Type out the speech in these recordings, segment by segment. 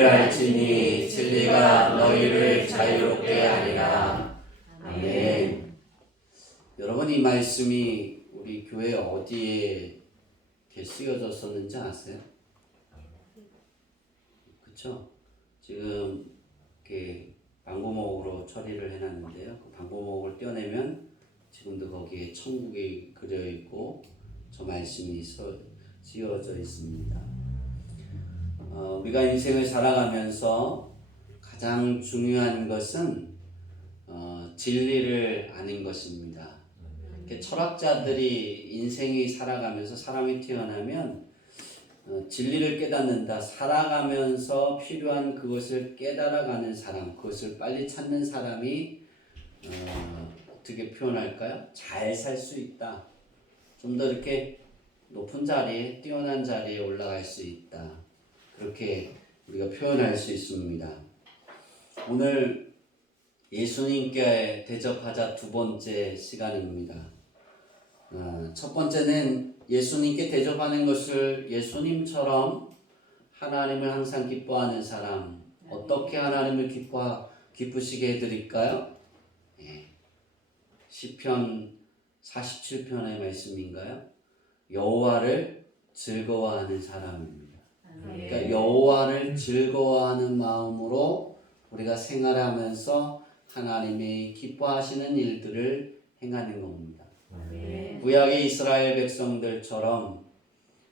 알지니 진리가 너희를 자유롭게 하리라. 아멘. 여러분, 이 말씀이 우리 교회 어디에 이렇게 쓰여졌었는지 아세요? 그렇죠? 지금 이렇게 방부목으로 처리를 해놨는데요. 그 방부목을 떼어내면 지금도 거기에 천국이 그려 있고 저 말씀이 쓰여져 있습니다. 우리가 인생을 살아가면서 가장 중요한 것은 진리를 아는 것입니다. 철학자들이 인생이 살아가면서 사람이 태어나면 진리를 깨닫는다. 살아가면서 필요한 그것을 깨달아가는 사람, 그것을 빨리 찾는 사람이 어떻게 표현할까요? 잘 살 수 있다. 좀 더 이렇게 높은 자리에, 뛰어난 자리에 올라갈 수 있다. 그렇게 우리가 표현할 수 있습니다. 오늘 예수님께 대접하자 두 번째 시간입니다. 첫 번째는 예수님께 대접하는 것을 예수님처럼 하나님을 항상 기뻐하는 사람, 어떻게 하나님을 기쁘시게 해드릴까요? 시편 47편의 말씀인가요? 여호와를 즐거워하는 사람입니다. 그러니까 여호와를 즐거워하는 마음으로 우리가 생활하면서 하나님이 기뻐하시는 일들을 행하는 겁니다. 구약의 이스라엘 백성들처럼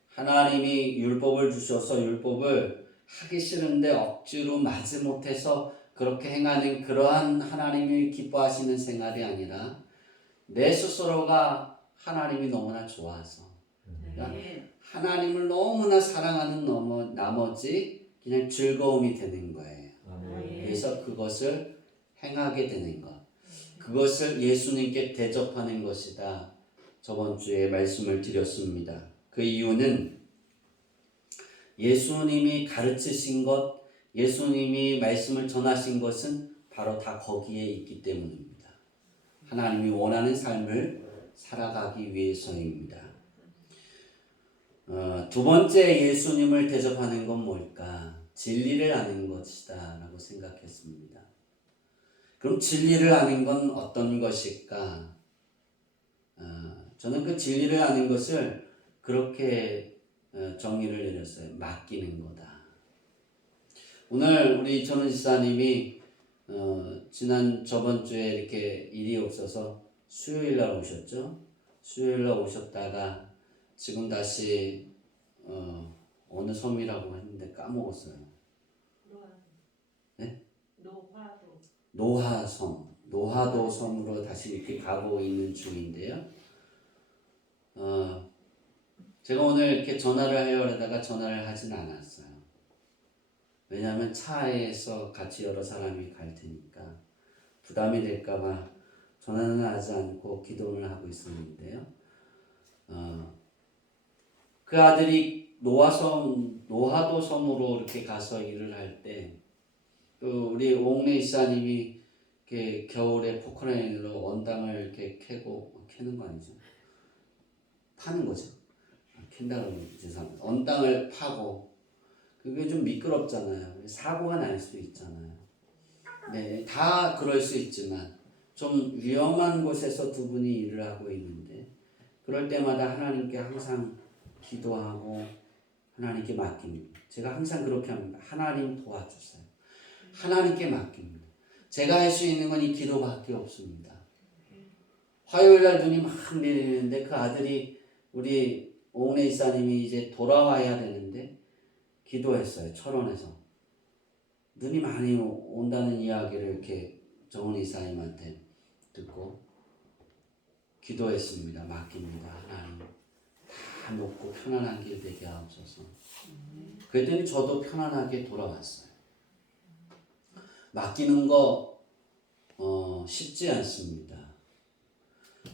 하나님이 율법을 주셔서 율법을 하기 싫은데 억지로 마지못해서 그렇게 행하는 그러한 하나님이 기뻐하시는 생활이 아니라 내 스스로가 하나님이 너무나 좋아서 하나님을 너무나 사랑하는 나머지 그냥 즐거움이 되는 거예요. 그래서 그것을 행하게 되는 것, 그것을 예수님께 대접하는 것이다. 저번 주에 말씀을 드렸습니다. 그 이유는 예수님이 가르치신 것, 예수님이 말씀을 전하신 것은 바로 다 거기에 있기 때문입니다. 하나님이 원하는 삶을 살아가기 위해서입니다. 두 번째 예수님을 대접하는 건 뭘까? 진리를 아는 것이다 라고 생각했습니다. 그럼 진리를 아는 건 어떤 것일까? 저는 그 진리를 아는 것을 그렇게 정의를 내렸어요. 맡기는 거다. 오늘 우리 전은 지사님이 저번 주에 이렇게 일이 없어서 수요일 날 오셨죠? 수요일 날 오셨다가 지금 다시 어느 섬이라고 했는데 까먹었어요. 네? 노하도 섬으로 다시 이렇게 가고 있는 중인데요. 제가 오늘 이렇게 전화를 하려다가 전화를 하진 않았어요. 왜냐하면 차에서 같이 여러 사람이 갈 테니까 부담이 될까봐 전화는 하지 않고 기도를 하고 있었는데요. 그 아들이 노하도 섬으로 이렇게 가서 일을 할 때, 또 우리 옥내 이사님이 이렇게 겨울에 포크레인으로 원당을 이렇게 캐는 거 아니죠? 파는 거죠. 캔다고 죄송합니다. 원당을 파고, 그게 좀 미끄럽잖아요. 사고가 날 수도 있잖아요. 네, 다 그럴 수 있지만 좀 위험한 곳에서 두 분이 일을 하고 있는데, 그럴 때마다 하나님께 항상 기도하고 하나님께 맡깁니다. 제가 항상 그렇게 합니다. 하나님 도와주세요. 하나님께 맡깁니다. 제가 할 수 있는 건 이 기도밖에 없습니다. 화요일 날 눈이 막 내리는데 그 아들이 우리 오은혜 이사님이 이제 돌아와야 되는데 기도했어요. 철원에서. 눈이 많이 온다는 이야기를 이렇게 정은 이사님한테 듣고 기도했습니다. 맡깁니다. 하나님 다 놓고 편안한 길 되게 하옵소서. 그랬더니 저도 편안하게 돌아왔어요. 맡기는 거 쉽지 않습니다.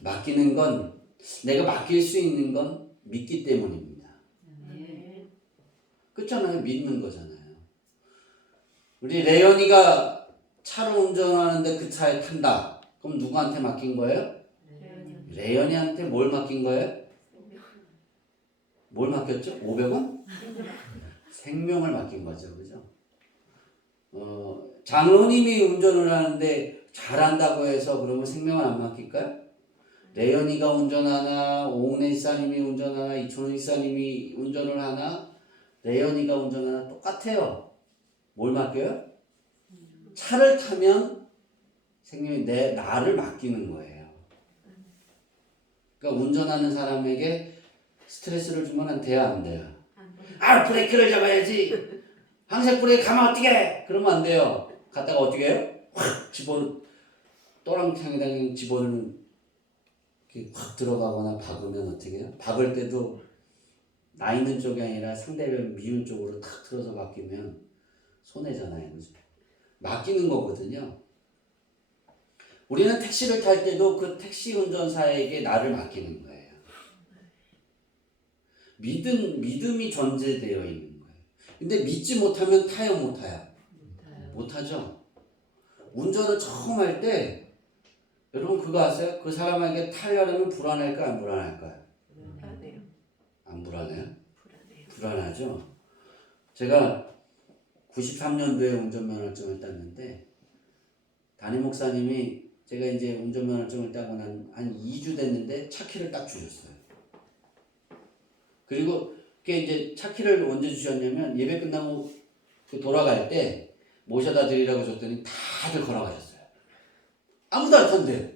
맡기는 건 내가 맡길 수 있는 건 믿기 때문입니다. 그렇잖아요. 믿는 거잖아요. 우리 레연이가 차를 운전하는데 그 차에 탄다. 그럼 누구한테 맡긴 거예요? 레연이한테 뭘 맡긴 거예요? 뭘 맡겼죠? 500원? 생명을 맡긴 거죠. 그죠? 장로님이 운전을 하는데 잘한다고 해서 그러면 생명을 안 맡길까요? 레연이가 운전하나, 오은혜 이사님이 운전하나, 이촌우 이사님이 운전을 하나, 레연이가 운전하나 똑같아요. 뭘 맡겨요? 차를 타면 생명이 나를 맡기는 거예요. 그러니까 운전하는 사람에게 스트레스를 주면 돼요, 안 돼요? 아, 브레이크를 잡아야지. 항상 브레이크 가면 어떻게 해? 그러면 안 돼요. 갔다가 어떻게 해요? 확 또랑탕에다 집어넣는 확 들어가거나 박으면 어떻게 해요? 박을 때도 나 있는 쪽이 아니라 상대를 미운 쪽으로 탁 틀어서 맡기면 손해잖아요. 그죠? 맡기는 거거든요. 우리는 택시를 탈 때도 그 택시 운전사에게 나를 맡기는 거예요. 믿음이 존재되어 있는 거예요. 근데 믿지 못하면 타요, 못 타요? 못 하죠. 운전을 처음 할 때 여러분 그거 아세요? 그 사람에게 타려면 불안할까요? 안 불안할까요? 불안해요. 안 불안해요? 불안해요. 불안하죠. 제가 93년도에 운전면허증을 땄는데 담임 목사님이 제가 이제 운전면허증을 따고 한 2주 됐는데 차키를 딱 주셨어요. 그리고 그게 이제 차키를 언제 주셨냐면 예배 끝나고 돌아갈 때 모셔다 드리라고 줬더니 다들 걸어가셨어요. 아무도 안 탄대요.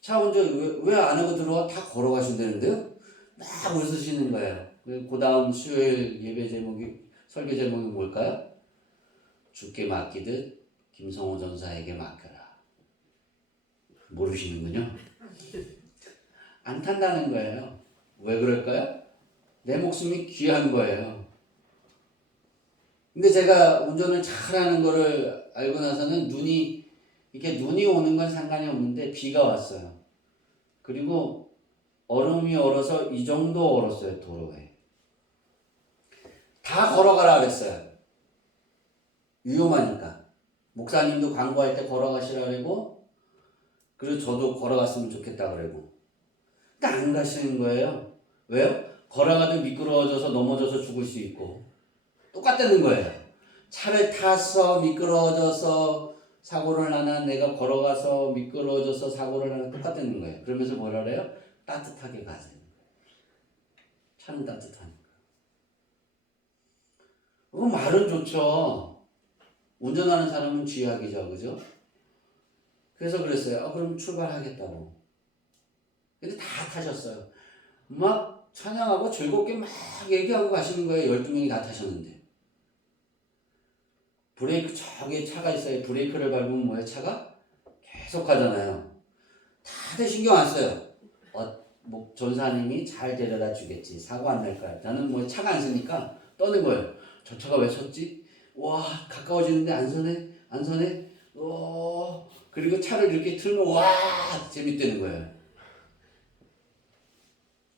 차 운전 왜 안 하고 들어와? 다 걸어가신다는데요? 막 웃으시는 거예요. 그 다음 수요일 예배 제목이 설교 제목이 뭘까요? 주께 맡기듯 김성호 전사에게 맡겨라. 모르시는군요. 안 탄다는 거예요. 왜 그럴까요? 내 목숨이 귀한 거예요. 근데 제가 운전을 잘하는 거를 알고 나서는 눈이 오는 건 상관이 없는데 비가 왔어요. 그리고 얼음이 얼어서 이 정도 얼었어요, 도로에. 다 걸어가라 그랬어요. 위험하니까. 목사님도 광고할 때 걸어가시라 그러고, 그리고 저도 걸어갔으면 좋겠다 그러고. 근데 안 가시는 거예요. 왜요? 걸어가도 미끄러워져서 넘어져서 죽을 수 있고. 똑같다는 거예요. 차를 타서 미끄러워져서 사고를 나나 내가 걸어가서 미끄러워져서 사고를 나나 똑같다는 거예요. 그러면서 뭐라 그래요? 따뜻하게 가세요. 차는 따뜻하니까. 말은 좋죠. 운전하는 사람은 쥐약이죠. 그죠? 그래서 그랬어요. 그럼 출발하겠다고. 근데 다 타셨어요. 막 찬양하고 즐겁게 막 얘기하고 가시는 거예요. 12명이 다 타셨는데. 브레이크 저기에 차가 있어요. 브레이크를 밟으면 뭐예요? 차가 계속 가잖아요. 다들 신경 안 써요. 뭐 전사님이 잘 데려다 주겠지. 사고 안 날 거야. 나는 뭐 차가 안 서니까 떠는 거예요. 저 차가 왜 섰지? 와, 가까워지는데 안 서네? 안 서네? 그리고 차를 이렇게 틀면 와, 재밌다는 거예요.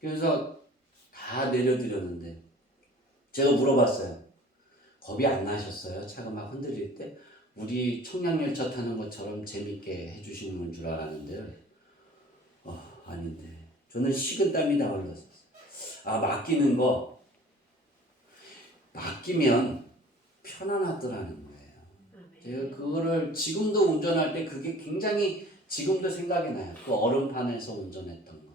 그래서 다 내려드렸는데 제가 물어봤어요. 겁이 안 나셨어요? 차가 막 흔들릴 때? 우리 청량열차 타는 것처럼 재밌게 해주시는 줄 알았는데요. 아닌데. 저는 식은땀이 다 흘렀어요. 맡기는 거. 맡기면 편안하더라는 거예요. 제가 그거를 지금도 운전할 때 그게 굉장히 지금도 생각이 나요. 그 얼음판에서 운전했던 거.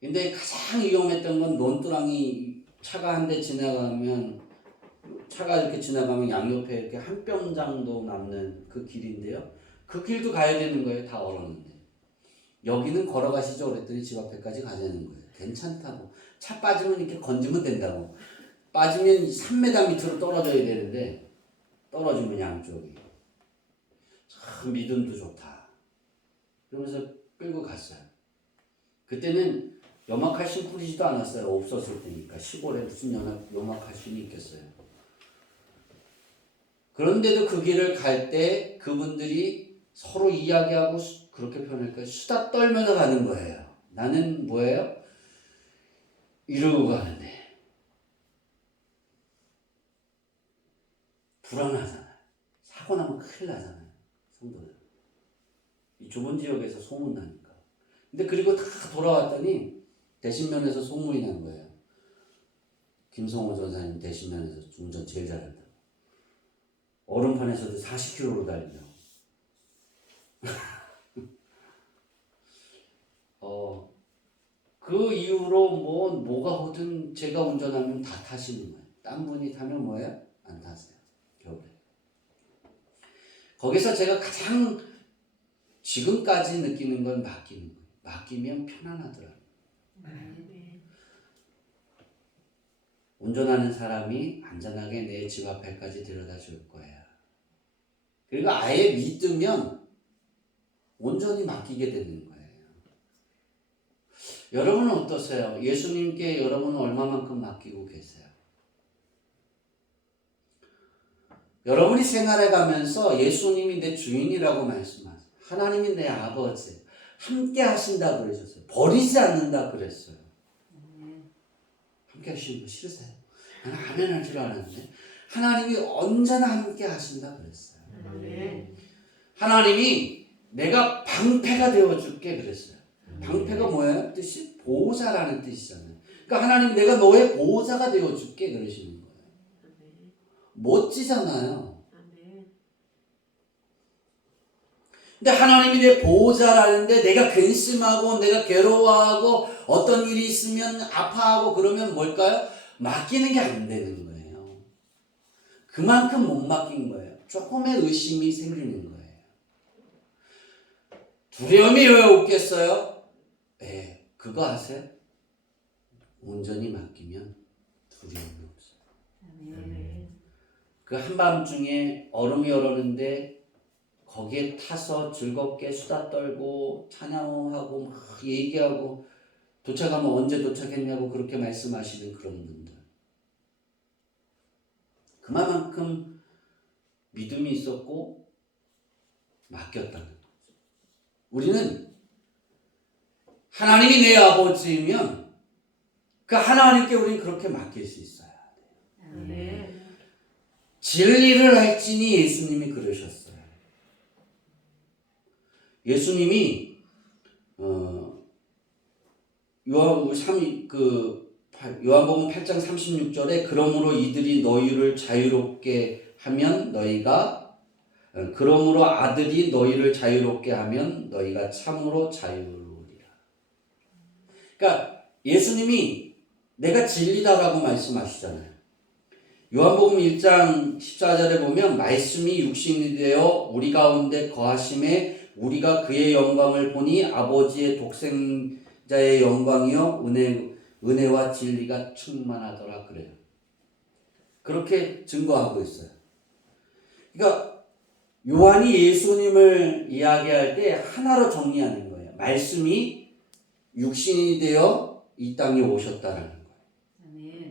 근데 가장 위험했던 건 논두렁이 차가 한 대 지나가면 차가 이렇게 지나가면 양옆에 이렇게 한 뼘 정도 남는 그 길인데요. 그 길도 가야 되는 거예요. 다 얼었는데. 여기는 걸어가시죠. 그랬더니 집 앞에까지 가자는 거예요. 괜찮다고. 차 빠지면 이렇게 건지면 된다고. 빠지면 3m 밑으로 떨어져야 되는데 떨어지면 양쪽이. 참 믿음도 좋다. 그러면서 끌고 갔어요. 그때는 염화칼슘 뿌리지도 않았어요. 없었을 때니까. 시골에 무슨 염화칼슘이 있겠어요. 그런데도 그 길을 갈 때 그분들이 서로 이야기하고 그렇게 표현할까요? 수다 떨면서 가는 거예요. 나는 뭐예요? 이러고 가는데 불안하잖아요. 사고 나면 큰일 나잖아요. 성도들. 이 좁은 지역에서 소문나니까. 근데 그리고 다 돌아왔더니 대신면에서 소문이 난 거예요. 김성호 전사님 대신면에서 운전 제일 잘한다. 얼음판에서도 40km로 달려. 그 이후로 뭐가 오든 제가 운전하면 다 타시는 거예요. 딴 분이 타면 뭐예요? 안 타세요. 겨울에. 거기서 제가 가장 지금까지 느끼는 건 맡기는 거예요. 맡기면 편안하더라고요. 운전하는 사람이 안전하게 내 집 앞에까지 데려다 줄 거야. 그리고 아예 믿으면 온전히 맡기게 되는 거예요. 여러분은 어떠세요? 예수님께 여러분은 얼마만큼 맡기고 계세요? 여러분이 생활해 가면서 예수님이 내 주인이라고 말씀하세요. 하나님이 내 아버지, 함께 하신다 그러셨어요. 버리지 않는다 그랬어요. 함께 하시는 거 싫으세요? 나는 아멘 할 줄 알았는데 하나님이 언제나 함께 하신다 그랬어요. 하나님이 내가 방패가 되어줄게 그랬어요. 방패가 뭐예요? 뜻이 보호자라는 뜻이잖아요. 그러니까 하나님 내가 너의 보호자가 되어줄게 그러시는 거예요. 멋지잖아요. 근데 하나님이 내 보호자라는데 내가 근심하고 내가 괴로워하고 어떤 일이 있으면 아파하고 그러면 뭘까요? 맡기는 게 안 되는 거예요. 그만큼 못 맡긴 거예요. 조금의 의심이 생기는 거예요. 두려움이 왜 없겠어요? 네, 그거 아세요? 온전히 맡기면 두려움이 없어요. 그 한밤중에 얼음이 얼었는데 거기에 타서 즐겁게 수다 떨고 찬양하고 막 얘기하고 도착하면 언제 도착했냐고 그렇게 말씀하시는 그런 분들. 그만큼 믿음이 있었고 맡겼다는 거죠. 우리는 하나님이 내 아버지이면 그 하나님께 우리는 그렇게 맡길 수 있어야 돼요. 진리를 할지니 예수님이 그러셨어요. 예수님이 요한복음 8장 36절에 그러므로 이들이 너희를 자유롭게 하면 그러므로 아들이 너희를 자유롭게 하면 너희가 참으로 자유로우리라. 그러니까 예수님이 내가 진리다라고 말씀하시잖아요. 요한복음 1장 14절에 보면 말씀이 육신이 되어 우리 가운데 거하심에 우리가 그의 영광을 보니 아버지의 독생자의 영광이요 은혜와 진리가 충만하더라 그래요. 그렇게 증거하고 있어요. 그러니까 요한이 예수님을 이야기할 때 하나로 정리하는 거예요. 말씀이 육신이 되어 이 땅에 오셨다라는 거예요.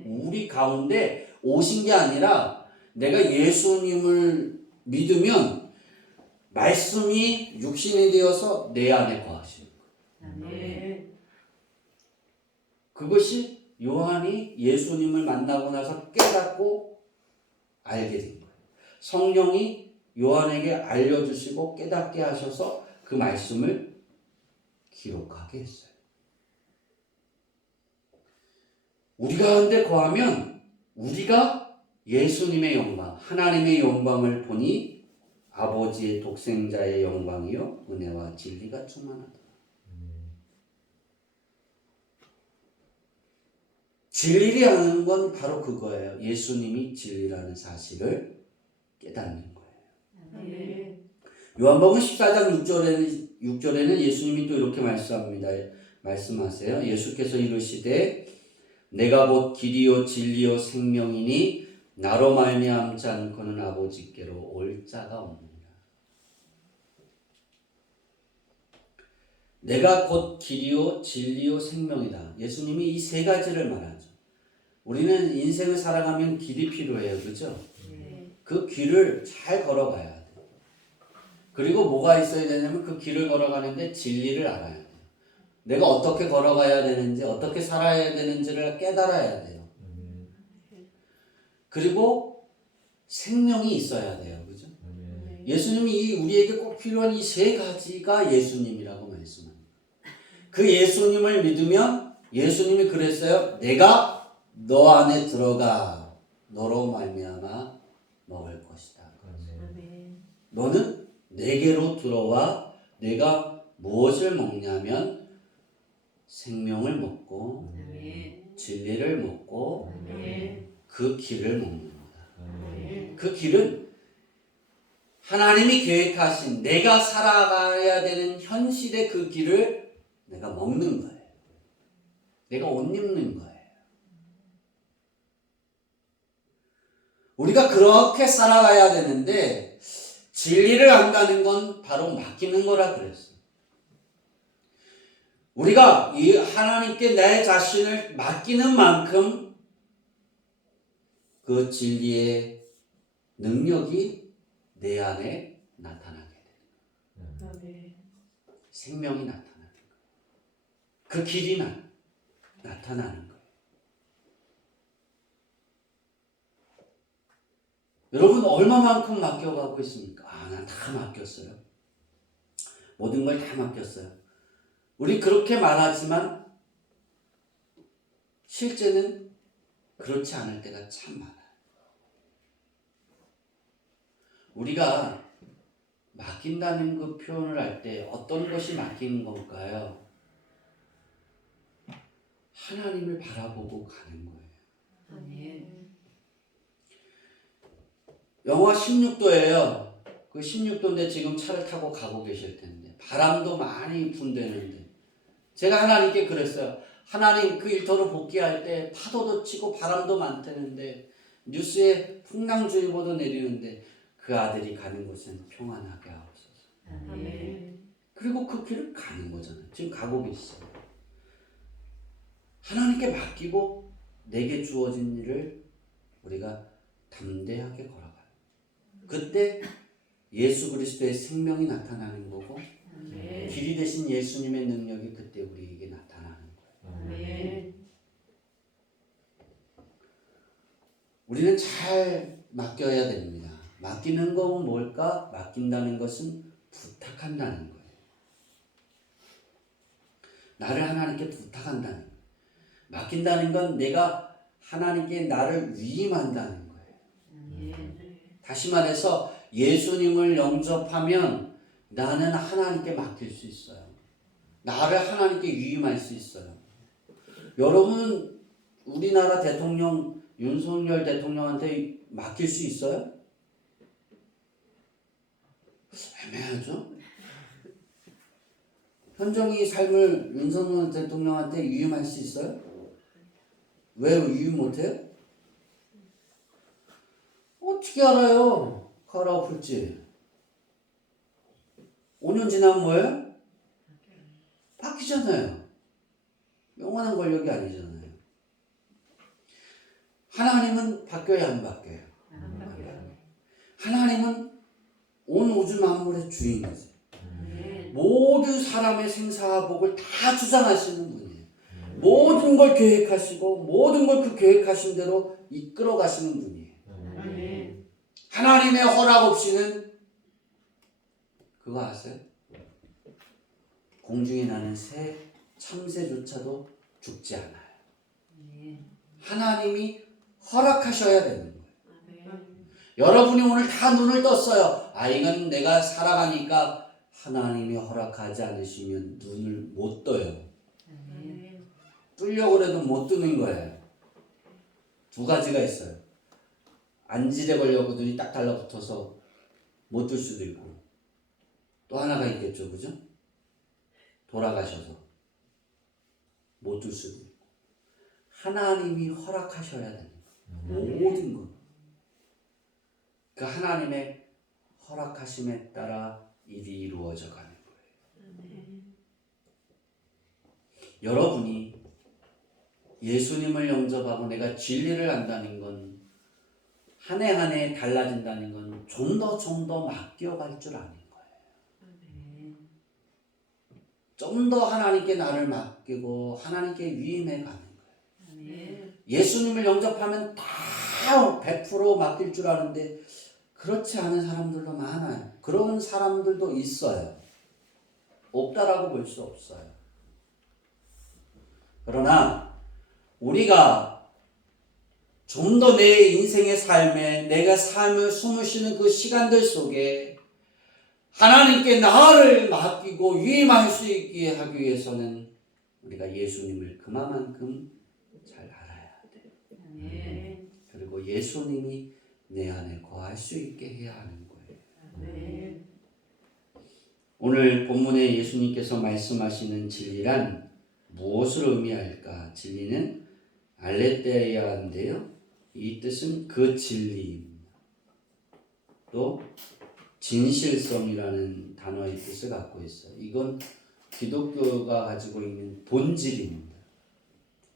우리 가운데 오신 게 아니라 내가 예수님을 믿으면 말씀이 육신이 되어서 내 안에 거하시는 거예요. 그것이 요한이 예수님을 만나고 나서 깨닫고 알게 된 거예요. 성령이 요한에게 알려주시고 깨닫게 하셔서 그 말씀을 기록하게 했어요. 우리 가운데 거하면 우리가 예수님의 영광, 하나님의 영광을 보니 아버지의 독생자의 영광이요 은혜와 진리가 충만하다. 진리라는 건 바로 그거예요. 예수님이 진리라는 사실을 깨닫는 거예요. 요한복음 14장 6절에는 예수님이 또 이렇게 말씀하세요. 예수께서 이르시되 내가 곧 길이요 진리요 생명이니 나로 말미암지 않고는 아버지께로 올 자가 없느니라. 내가 곧 길이요 진리요 생명이다. 예수님이 이 세 가지를 말하죠. 우리는 인생을 살아가면 길이 필요해요. 그죠? 그 길을 잘 걸어가야 돼요. 그리고 뭐가 있어야 되냐면 그 길을 걸어가는데 진리를 알아야 돼요. 내가 어떻게 걸어가야 되는지 어떻게 살아야 되는지를 깨달아야 돼요. 그리고 생명이 있어야 돼요. 그죠? 예수님이 우리에게 꼭 필요한 이 세 가지가 예수님이라고 말씀합니다. 그 예수님을 믿으면 예수님이 그랬어요. 내가 너 안에 들어가 너로 말미암아 먹을 것이다. 아멘. 너는 내게로 들어와 내가 무엇을 먹냐면 생명을 먹고 아멘. 진리를 먹고 아멘. 그 길을 먹는 거다. 아멘. 그 길은 하나님이 계획하신 내가 살아가야 되는 현실의 그 길을 내가 먹는 거예요. 내가 옷 입는 거예요. 우리가 그렇게 살아가야 되는데 진리를 안다는 건 바로 맡기는 거라 그랬어요. 우리가 이 하나님께 내 자신을 맡기는 만큼 그 진리의 능력이 내 안에 나타나게 돼요. 아멘. 생명이 나타나는 거예요. 그 길이 나타나는 거예요. 여러분 얼마만큼 맡겨가고 있습니까? 난 다 맡겼어요. 모든 걸 다 맡겼어요. 우리 그렇게 말하지만 실제는 그렇지 않을 때가 참 많아요. 우리가 맡긴다는 그 표현을 할 때 어떤 것이 맡기는 걸까요? 하나님을 바라보고 가는 거예요. 아멘. 영하 16도예요. 그 16도인데 지금 차를 타고 가고 계실 텐데 바람도 많이 분대는데 제가 하나님께 그랬어요. 하나님 그 일터로 복귀할 때 파도도 치고 바람도 많다는데 뉴스에 풍랑주의보도 내리는데 그 아들이 가는 곳은 평안하게 하옵소서. 아멘. 그리고 그 길을 가는 거잖아요. 지금 가고 계시잖아요. 하나님께 맡기고 내게 주어진 일을 우리가 담대하게 걸어가요. 그때 예수 그리스도의 생명이 나타나는 거고 아멘. 길이 되신 예수님의 능력이 그때 우리에게 나타나는 거예요. 아멘. 우리는 잘 맡겨야 됩니다. 맡기는 건 뭘까? 맡긴다는 것은 부탁한다는 거예요. 나를 하나님께 부탁한다는 거예요. 맡긴다는 건 내가 하나님께 나를 위임한다는 거예요. 아멘. 다시 말해서 예수님을 영접하면 나는 하나님께 맡길 수 있어요. 나를 하나님께 위임할 수 있어요. 여러분 우리나라 대통령 윤석열 대통령한테 맡길 수 있어요? 애매하죠? 현정이 삶을 윤석열 대통령한테 위임할 수 있어요? 왜 위임 못해요? 어떻게 알아요? 갈아엎을지. 5년 지나면 뭐예요? 바뀌잖아요. 영원한 권력이 아니잖아요. 하나님은 바뀌어야 안 바뀌어요? 안 바뀌어요. 하나님은 온 우주 만물의 주인이세요. 아멘. 모든 사람의 생사와 복을 다 주장하시는 분이에요. 모든 걸 계획하시고 모든 걸 그 계획하신 대로 이끌어 가시는 분이에요. 아멘. 하나님의 허락 없이는 그거 아세요? 공중에 나는 새, 참새조차도 죽지 않아요. 아멘. 하나님이 허락하셔야 되는 거예요. 아멘. 여러분이 오늘 다 눈을 떴어요. 이건 내가 살아가니까 하나님이 허락하지 않으시면 눈을 못 떠요. 아멘. 뜨려고 해도 못 뜨는 거예요. 두 가지가 있어요. 안지대 걸려고 눈이 딱 달라붙어서 못 뜰 수도 있고 또 하나가 있겠죠. 그죠? 돌아가셔서 못 뜰 수도 있고 하나님이 허락하셔야 됩니다. 모든 것. 그 하나님의 허락하심에 따라 일이 이루어져 가는 거예요. 아멘. 여러분이 예수님을 영접하고 내가 진리를 안다는 건 한 해 한 해 달라진다는 건 좀 더 맡겨갈 줄 아는 거예요. 아멘. 좀 더 하나님께 나를 맡기고 하나님께 위임해 가는 거예요. 아멘. 예수님을 영접하면 다 100% 맡길 줄 아는데 그렇지 않은 사람들도 많아요. 그런 사람들도 있어요. 없다라고 볼 수 없어요. 그러나 우리가 좀 더 내 인생의 삶에 내가 삶을 숨을 쉬는 그 시간들 속에 하나님께 나를 맡기고 위임할 수 있게 하기 위해서는 우리가 예수님을 그만큼 잘 알아야 돼. 아멘. 그리고 예수님이 내 안에 거할 수 있게 해야 하는 거예요. 아멘. 오늘 본문에 예수님께서 말씀하시는 진리란 무엇을 의미할까? 진리는 알레the이아인데요. 이 뜻은 그 진리입니다. 또 진실성이라는 단어의 뜻을 갖고 있어요. 이건 기독교가 가지고 있는 본질입니다.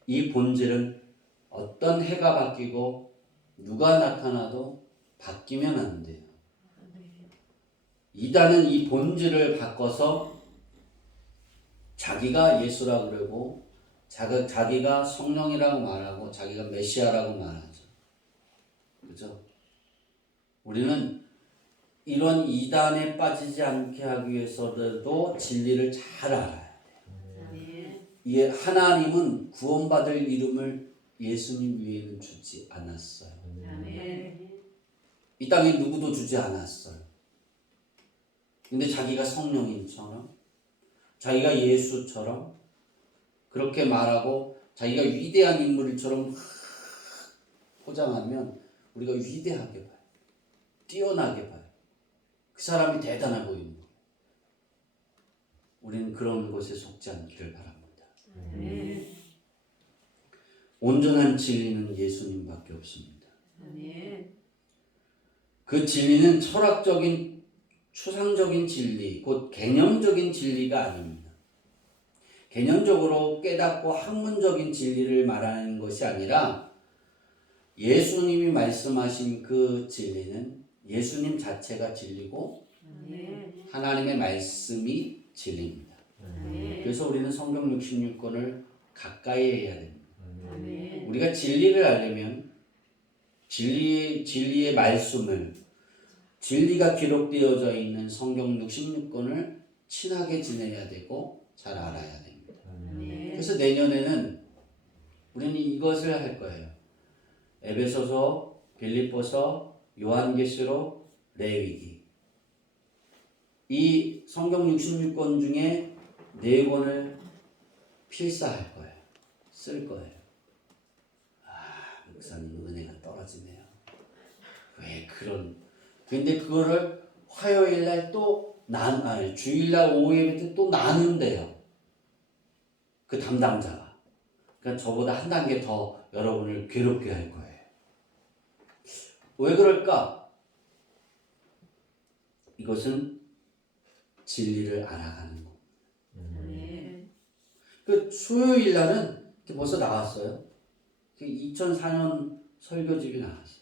이 본질은 어떤 해가 바뀌고 누가 나타나도 바뀌면 안 돼요. 이단은 이 본질을 바꿔서 자기가 예수라고 그러고 자기가 성령이라고 말하고 자기가 메시아라고 말하죠. 그죠? 우리는 이런 이단에 빠지지 않게 하기 위해서도 진리를 잘 알아야 돼요. 아멘. 이게 하나님은 구원받을 이름을 예수님 외에는 주지 않았어요. 아멘. 이 땅에 누구도 주지 않았어요. 근데 자기가 성령님처럼 자기가 예수처럼 그렇게 말하고 자기가 위대한 인물처럼 포장하면 우리가 위대하게 봐요. 뛰어나게 봐요. 그 사람이 대단해 보이는 거예요. 우리는 그런 것에 속지 않기를 바랍니다. 아멘. 온전한 진리는 예수님밖에 없습니다. 아멘. 그 진리는 철학적인 추상적인 진리, 곧 개념적인 진리가 아닙니다. 개념적으로 깨닫고 학문적인 진리를 말하는 것이 아니라 예수님이 말씀하신 그 진리는 예수님 자체가 진리고 아멘. 하나님의 말씀이 진리입니다. 아멘. 그래서 우리는 성경 66권을 가까이 해야 됩니다. 아멘. 우리가 진리를 알려면 진리의 말씀을 진리가 기록되어져 있는 성경 66권을 친하게 지내야 되고 잘 알아야 됩니다. 아멘. 그래서 내년에는 우리는 이것을 할 거예요. 에베소서, 빌립보서, 요한계시록, 레위기. 이 성경 66권 중에 4권을 필사할 거예요. 쓸 거예요. 목사님 은혜가 떨어지네요. 왜 그런? 근데 그거를 화요일 날 또 주일날 오후 예배 때 또 나눈대요. 그 담당자가. 그러니까 저보다 한 단계 더 여러분을 괴롭게 할 거예요. 왜 그럴까? 이것은 진리를 알아가는 거. 아멘. 그 수요일 날은 벌써 나왔어요. 2004년 설교집이 나왔어요.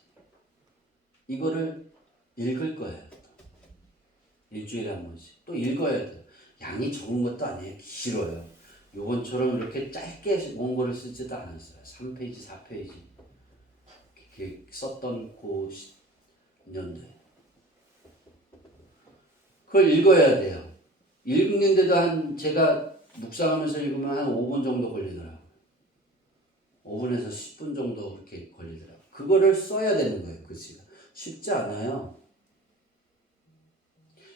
이거를 읽을 거예요. 일주일에 한 번씩. 또 읽어야 돼요. 양이 적은 것도 아니에요. 길어요. 요번처럼 이렇게 짧게 원고를 쓰지도 않았어요. 3페이지, 4페이지. 이렇게 썼던 그 년도에. 그걸 읽어야 돼요. 읽는데도 제가 묵상하면서 읽으면 한 5분 정도 걸리더라고요. 5분에서 10분 정도 그렇게 걸리더라고요. 그거를 써야 되는 거예요. 그 시간. 쉽지 않아요.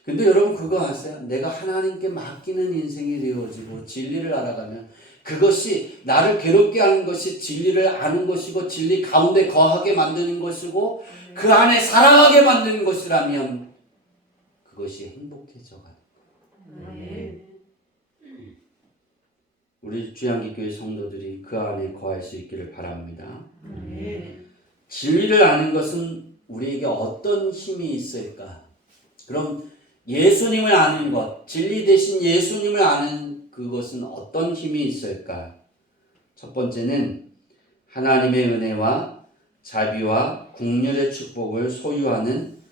근데 여러분 그거 아세요? 내가 하나님께 맡기는 인생이 되어지고 진리를 알아가면 그것이 나를 괴롭게 하는 것이 진리를 아는 것이고 진리 가운데 거하게 만드는 것이고 그 안에 살아가게 만드는 것이라면 그것이 행복해져 가요. 아멘. 우리 주양기교회 성도들이 그 안에 거할 수 있기를 바랍니다. 아멘. 진리를 아는 것은 우리에게 어떤 힘이 있을까? 그럼 예수님을 아는 것, 진리 대신 예수님을 아는 그것은 어떤 힘이 있을까? 첫 번째는 하나님의 은혜와 자비와 국률의 축복을 소유하는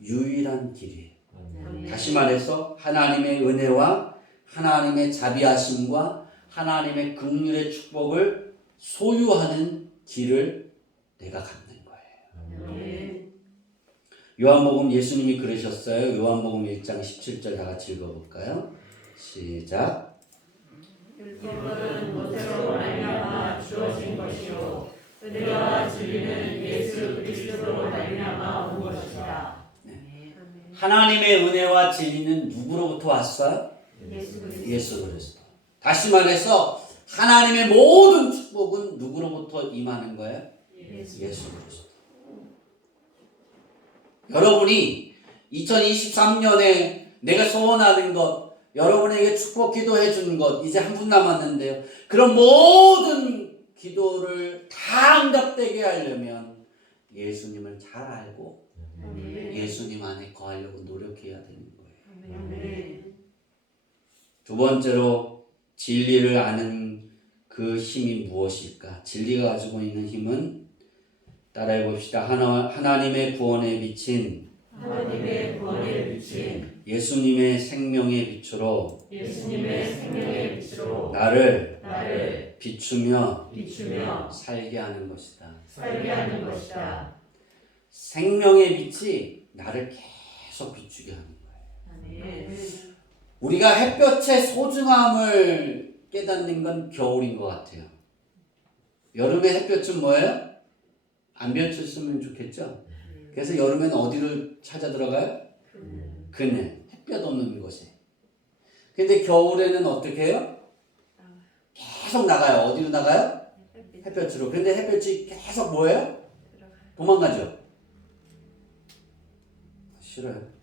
유일한 길이에요. 아멘. 다시 말해서 하나님의 은혜와 하나님의 자비하심과 하나님의 국률의 축복을 소유하는 길을 내가 갖는 거예요. 아멘. 요한복음 예수님이 그러셨어요. 요한복음 1장 17절 다 같이 읽어볼까요? 시작. 율법은 모세로 말미암아 주어진 것이요 은혜와 진리는 예수 그리스도로 말미암아 온 것이다. 하나님의 은혜와 진리는 누구로부터 왔어요? 예수 그리스도. 예수 그리스도. 다시 말해서 하나님의 모든 축복은 누구로부터 임하는 거예요? 예수 그리스도. 여러분이 2023년에 내가 소원하는 것, 여러분에게 축복 기도해 주는 것 이제 한 분 남았는데요. 그런 모든 기도를 다 응답되게 하려면 예수님을 잘 알고 예수님 안에 거하려고 노력해야 되는 거예요. 아멘. 두 번째로 진리를 아는 그 힘이 무엇일까? 진리가 가지고 있는 힘은 따라해 봅시다. 하나님의 구원에 비친 하나님의 구원에 비친 예수님의 생명의 빛으로 예수님의 생명의 빛으로 나를 비추며 비추며 살게 하는 것이다. 살게 하는 것이다. 생명의 빛이 나를 계속 비추게 하는 거예요. 아멘. 우리가 햇볕의 소중함을 깨닫는 건 겨울인 것 같아요. 여름의 햇볕은 뭐예요? 안 비쳤으면 좋겠죠? 그래서 여름에는 어디를 찾아 들어가요? 그늘, 햇볕 없는 곳에. 근데 겨울에는 어떻게 해요? 계속 나가요. 어디로 나가요? 햇볕으로. 근데 햇볕이 계속 뭐예요? 도망가죠? 싫어요.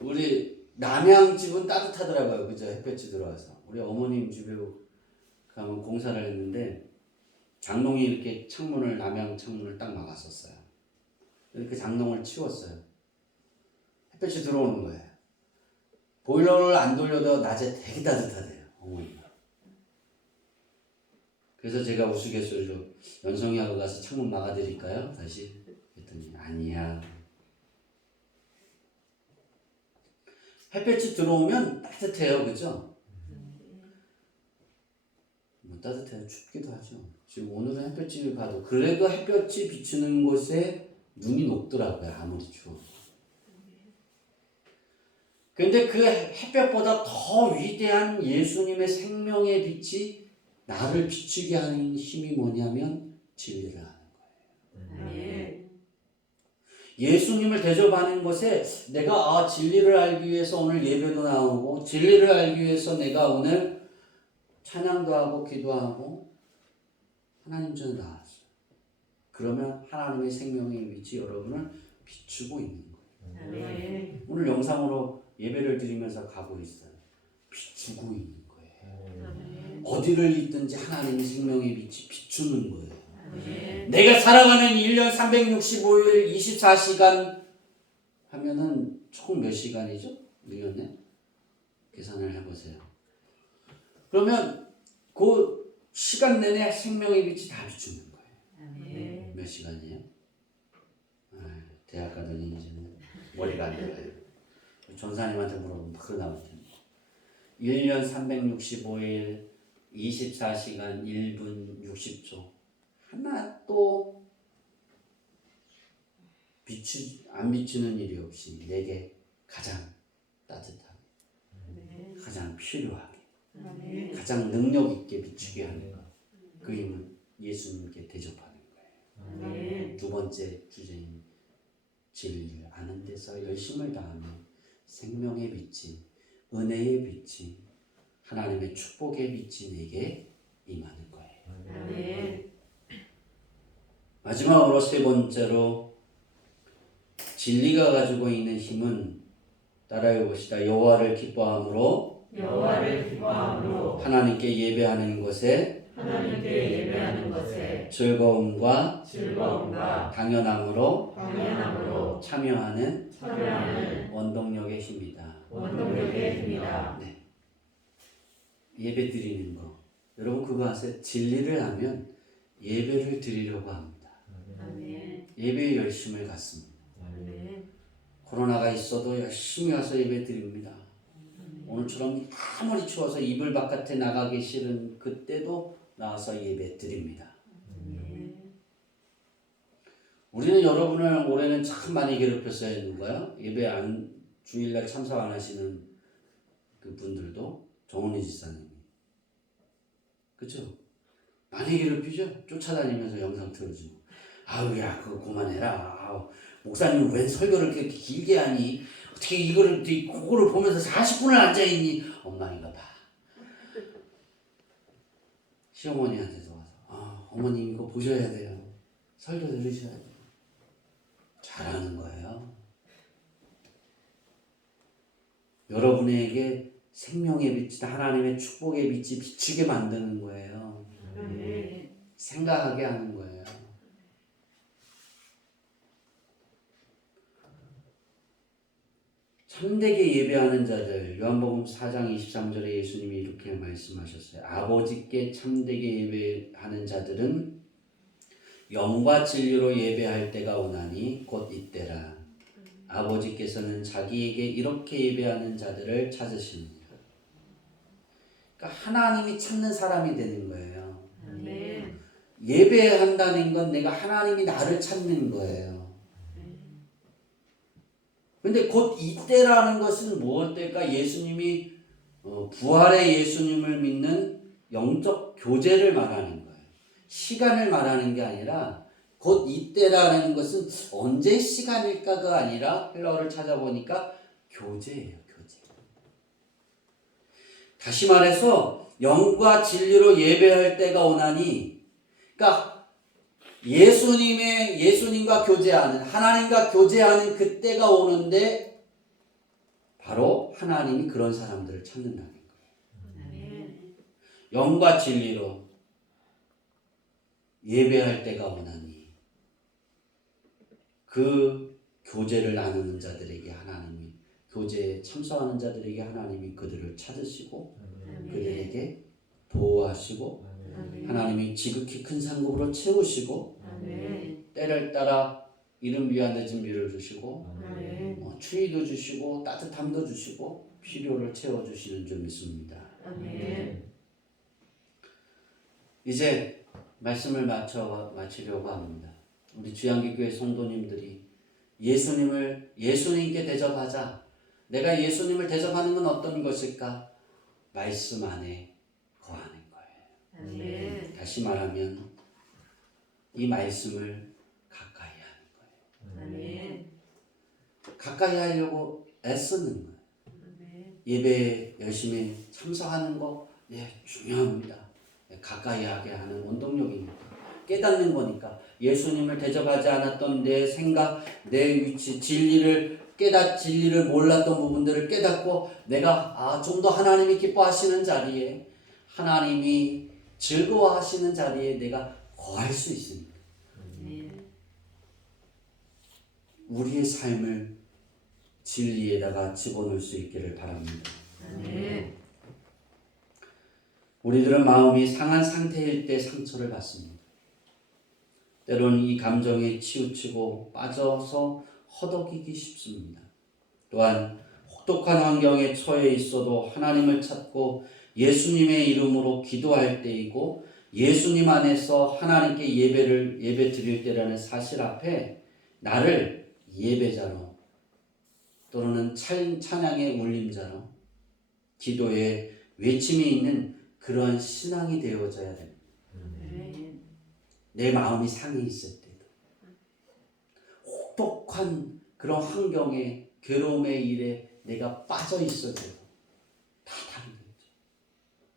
우리 남양집은 따뜻하더라고요. 그죠? 햇볕이 들어와서. 우리 어머님 집에 가면 공사를 했는데 장롱이 이렇게 남양 창문을 딱 막았었어요. 이렇게 장롱을 치웠어요. 햇볕이 들어오는 거예요. 보일러를 안 돌려도 낮에 되게 따뜻하대요. 어머니가. 그래서 제가 우스갯소리로 연성이하고 가서 창문 막아드릴까요? 다시 했더니 아니야. 햇볕이 들어오면 따뜻해요. 그죠? 뭐 따뜻해요. 춥기도 하죠. 지금 오늘은 햇볕을 봐도 그래도 햇볕이 비추는 곳에 눈이 녹더라고요. 아무리 추워도. 근데 그 햇볕보다 더 위대한 예수님의 생명의 빛이 나를 비추게 하는 힘이 뭐냐면 진리를 하는 거예요. 아멘. 예수님을 대접하는 것에 내가 진리를 알기 위해서 오늘 예배도 나오고 진리를 알기 위해서 내가 오늘 찬양도 하고 기도하고 하나님 전에 나왔어요. 그러면 하나님의 생명의 빛이 여러분을 비추고 있는 거예요. 아멘. 오늘 영상으로 예배를 드리면서 가고 있어요. 비추고 있는 거예요. 아멘. 어디를 있든지 하나님의 생명의 빛이 비추는 거예요. 아멘. 내가 살아가는 1년 365일 24시간 하면은 총 몇 시간이죠? 1년에? 계산을 해보세요. 그러면 그 시간 내내 생명의 빛이 다 비추는 거예요. 아멘. 몇 시간이에요? 대학 가더니 이제는 머리가 안 들어요. 전사님한테 물어보면 바로 나올 텐데. 1년 365일 24시간 1분 60초 하나도 안 비추는 일이 없이 내게 가장 따뜻하게 가장 필요하게 아멘. 가장 능력 있게 비추게 하는 것. 그 힘은 예수님께 대접하는 거예요. 아멘. 두 번째 주제인 진리를 아는 데서 열심을 다하면 생명의 빛이 은혜의 빛이 하나님의 축복의 빛이 내게 임하는 거예요. 아멘. 마지막으로 세 번째로 진리가 가지고 있는 힘은 따라해 봅시다. 여호와를 기뻐함으로 여호와를 기뻐함으로 하나님께 예배하는 것에 하나님께 예배하는 것에 즐거움과 당연함으로 참여하는 참여하는 원동력의 힘이다. 원동력의 힘이다. 네. 예배 드리는 거. 여러분 그거 아세요? 진리를 하면 예배를 드리려고 합니다. 아멘. 예배에 열심을 갖습니다. 아멘. 코로나가 있어도 열심히 와서 예배 드립니다. 오늘처럼 아무리 추워서 이불 바깥에 나가기 싫은 그때도 나와서 예배 드립니다. 아멘. 우리는 여러분을 올해는 참 많이 괴롭혔어야 누가요? 주일날 참석 안 하시는 그 분들도 정원희 집사님이 그렇죠? 많이 괴롭히죠. 쫓아다니면서 영상 틀어주고. 아우 야 그거 그만해라. 아우, 목사님 웬 설교를 이렇게 길게 하니? 어떻게 이거를 그거를 보면서 40분을 앉아있니? 엉망인가 봐. 시어머니한테서 와서 어머님 이거 보셔야 돼요. 설교 들으셔야 돼요. 잘하는 거예요. 여러분에게 생명의 빛이다 하나님의 축복의 빛이 비추게 만드는 거예요. 생각하게 하는 거예요. 참되게 예배하는 자들, 요한복음 4장 23절에 예수님이 이렇게 말씀하셨어요. 아버지께 참되게 예배하는 자들은 영과 진리로 예배할 때가 오나니 곧 이때라. 아버지께서는 자기에게 이렇게 예배하는 자들을 찾으십니다. 그러니까 하나님이 찾는 사람이 되는 거예요. 예배한다는 건 내가 하나님이 나를 찾는 거예요. 근데 곧 이때라는 것은 무엇 때일까? 예수님이 부활의 예수님을 믿는 영적 교제를 말하는 거예요. 시간을 말하는 게 아니라 곧 이때라는 것은 언제 시간일까가 아니라 헬라어를 찾아보니까 교제예요. 교제. 다시 말해서 영과 진리로 예배할 때가 오나니, 그러니까 예수님과 교제하는, 하나님과 교제하는 그때가 오는데 바로 하나님이 그런 사람들을 찾는다는 거예요. 영과 진리로 예배할 때가 오나니 그 교제를 나누는 자들에게 하나님이, 교제에 참석하는 자들에게 하나님이 그들을 찾으시고 그들에게 보호하시고 하나님이 지극히 큰 상급으로 채우시고 때를 따라 이름 위한 늦은 비를 주시고 추위도 주시고 따뜻함도 주시고 필요를 채워주시는 줄 믿습니다. 이제 말씀을 마치려고 합니다. 우리 주양기교회 성도님들이 예수님께 대접하자. 내가 예수님을 대접하는 건 어떤 것일까? 말씀 안에 거하는 거예요. 다시 말하면 이 말씀을 가까이 하는 거예요. 가까이 하려고 애쓰는 거예요. 예배에 열심히 참석하는 거 중요합니다. 가까이 하게 하는 원동력이니까. 깨닫는 거니까. 예수님을 대접하지 않았던 내 생각, 내 위치, 진리를 몰랐던 부분들을 깨닫고 내가 좀 더 하나님이 기뻐하시는 자리에, 하나님이 즐거워하시는 자리에 내가 거할 수 있습니다. 우리의 삶을 진리에다가 집어넣을 수 있기를 바랍니다. 우리들은 마음이 상한 상태일 때 상처를 받습니다. 때로는 이 감정에 치우치고 빠져서 허덕이기 쉽습니다. 또한 혹독한 환경에 처해 있어도 하나님을 찾고 예수님의 이름으로 기도할 때이고 예수님 안에서 하나님께 예배 드릴 때라는 사실 앞에 나를 예배자로 또는 찬양의 울림자로 기도의 외침이 있는 그런 신앙이 되어져야 됩니다. 내 마음이 상해 있을 때도 혹독한 그런 환경에 괴로움의 일에 내가 빠져 있을 때도 다 다르겠죠.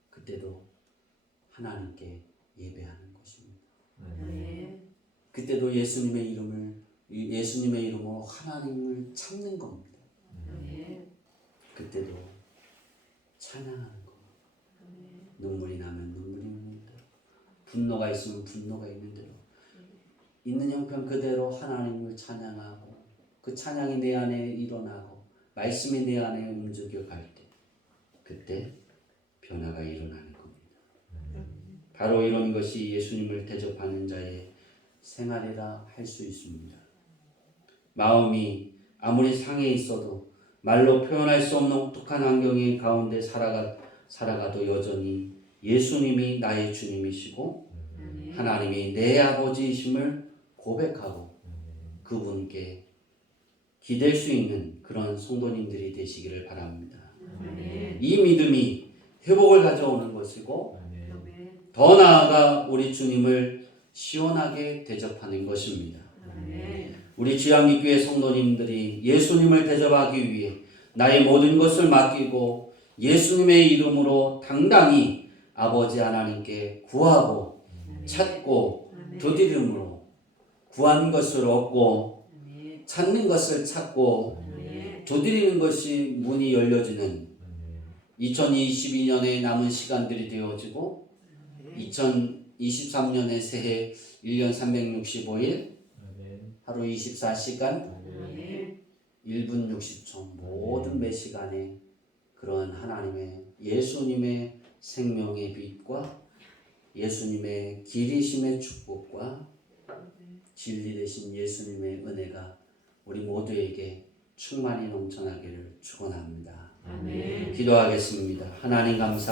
그때도 하나님께 예배하는 것입니다. 그때도 예수님의 이름으로 하나님을 찾는 겁니다. 그때도 찬양하는 거. 눈물이 나면 눈물이 있는 대로, 분노가 있으면 분노가 있는 대로, 있는 형편 그대로 하나님을 찬양하고 그 찬양이 내 안에 일어나고 말씀이 내 안에 움직여갈 때 그때 변화가 일어나는 겁니다. 바로 이런 것이 예수님을 대접하는 자의 생활이라 할 수 있습니다. 마음이 아무리 상해 있어도 말로 표현할 수 없는 혹독한 환경의 가운데 살아가도 여전히 예수님이 나의 주님이시고 하나님이 내 아버지이심을 고백하고 그분께 기댈 수 있는 그런 성도님들이 되시기를 바랍니다. 이 믿음이 회복을 가져오는 것이고 더 나아가 우리 주님을 시원하게 대접하는 것입니다. 아멘. 우리 주양리교회 성도님들이 예수님을 대접하기 위해 나의 모든 것을 맡기고 예수님의 이름으로 당당히 아버지 하나님께 구하고 찾고 두드림으로 구한 것을 얻고 찾는 것을 찾고 두드리는 것이 문이 열려지는 2022년에 남은 시간들이 되어지고 2023년의 새해 1년 365일 하루 24시간 1분 60초 모든 매 시간에 그런 하나님의 예수님의 생명의 빛과 예수님의 길이심의 축복과 진리 되신 예수님의 은혜가 우리 모두에게 충만히 넘쳐나기를 축원합니다. 아멘. 기도하겠습니다. 하나님 감사합니다.